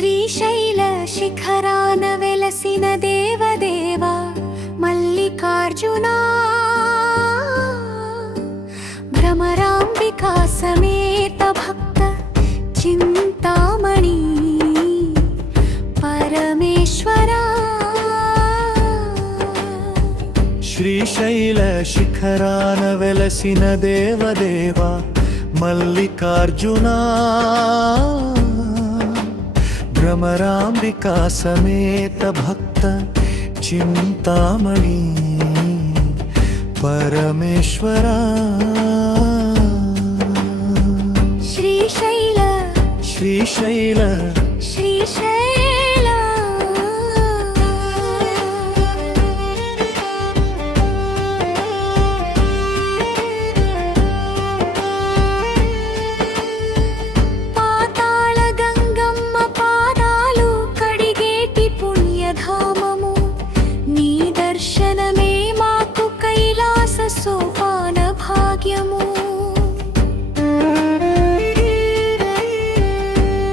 श्रीशैलशिखरान वेलसिन देवदेव मल्लिकार्जुना। भ्रमराम्बिका समेतभक्त चिन्तामणि। परमेश्वरा। श्रीशैलशिखरान वेलसिन देवदेव मल्लिकार्जुना। భ్రమరాంబికా సమేత భక్త చింతామణి పరమేశ్వరా శ్రీశైల శ్రీశైల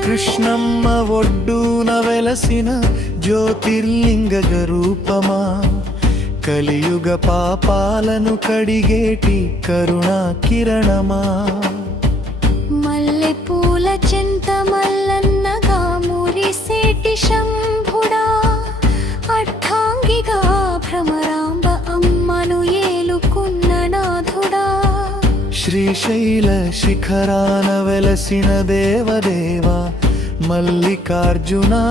కృష్ణమ్మ ఒడ్డున వెలసిన జ్యోతిర్లింగ రూపమా. కలియుగ పాపాలను కడిగేటి కరుణా కిరణమా. మల్లె పూల చింత మల్లన్నగా మురిసేటి శంభుడా శ్రీశైల శిఖరాన వెలసిన దేవదేవ మల్లికార్జునా.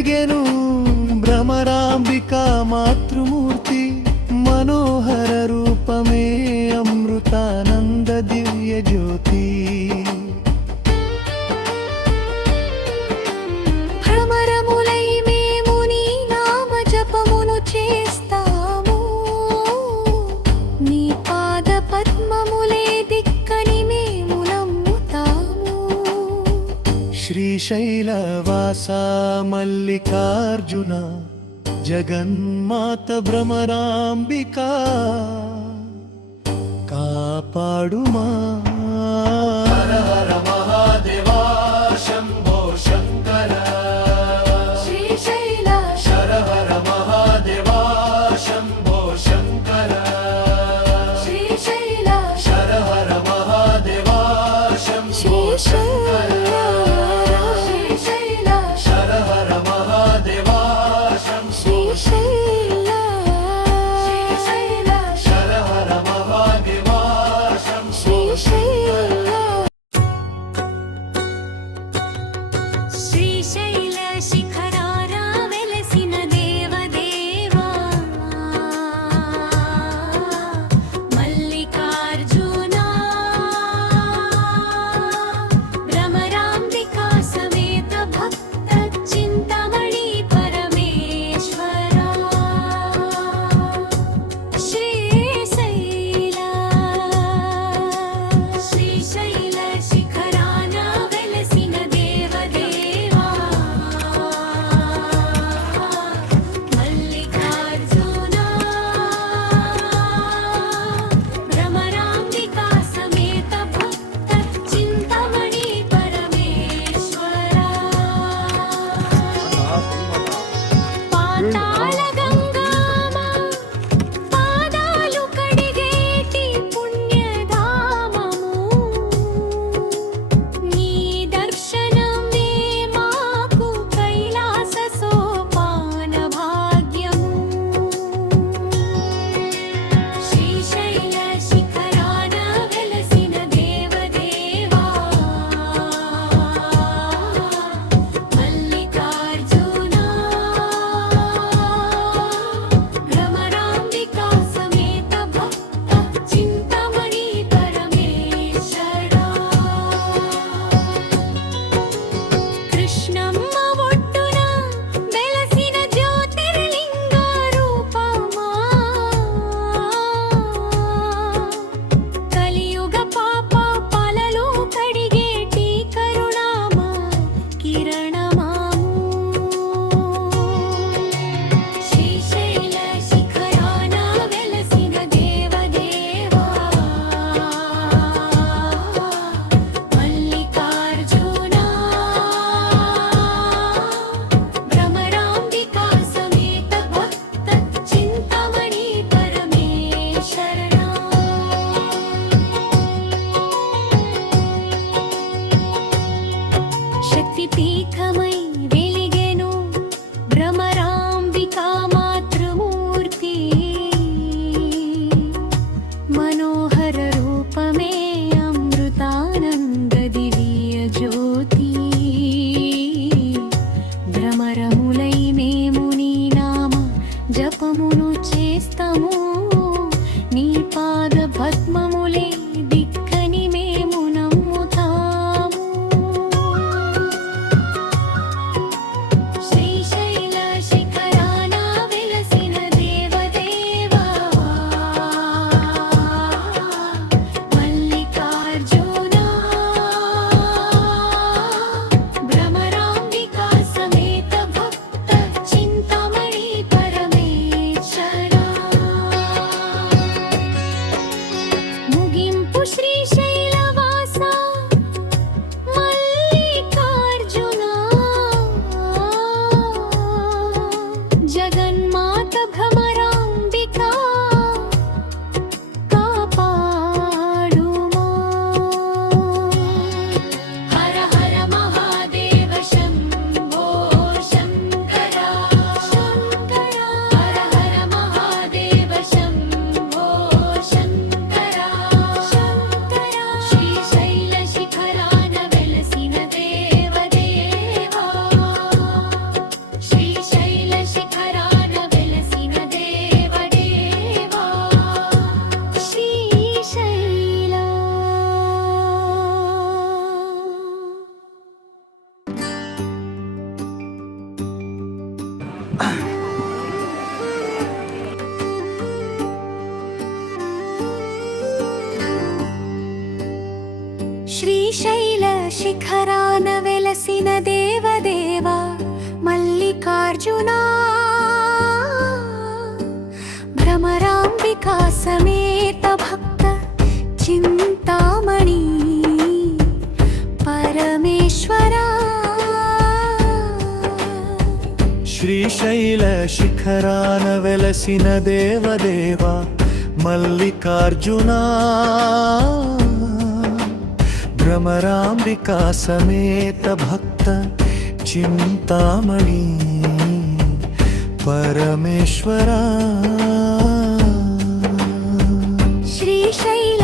again శ్రీశైలవాస మల్లికార్జున జగన్మాత భ్రమరాంబికా కాపాడుమా. మహాదేవా 真 శ్రీశైల శిఖరాన వెలసిన దేవదేవా మల్లికార్జునా. భ్రమరాంబికా సమేత భక్త చింతామణి. పరమేశ్వరా. శ్రీశైల శిఖరాన వెలసిన దేవదేవ మల్లికార్జునా. భ్రమరాంబికా సమేత భక్త చింతామణి పరమేశ్వరా శ్రీశైల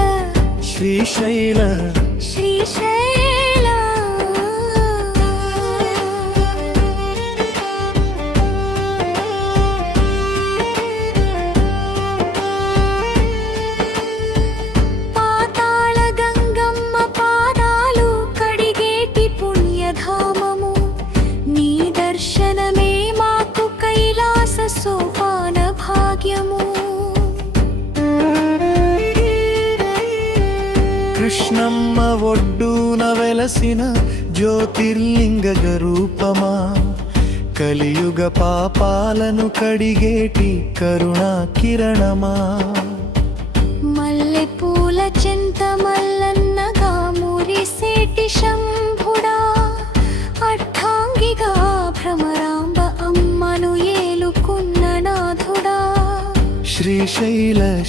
శ్రీశైల శ్రీశైల ఒడ్డున వెలసిన జ్యోతిర్లింగ రూపమా కలియుగ పాపాలను కడిగేటి కరుణా కిరణమా. మల్లె పూల చింత మల్లన్నగా మురిసేటి శంభుడా. అర్థాంగిగా భ్రమరాంబ అమ్మను ఏలుకున్న నాథుడా. శ్రీశైల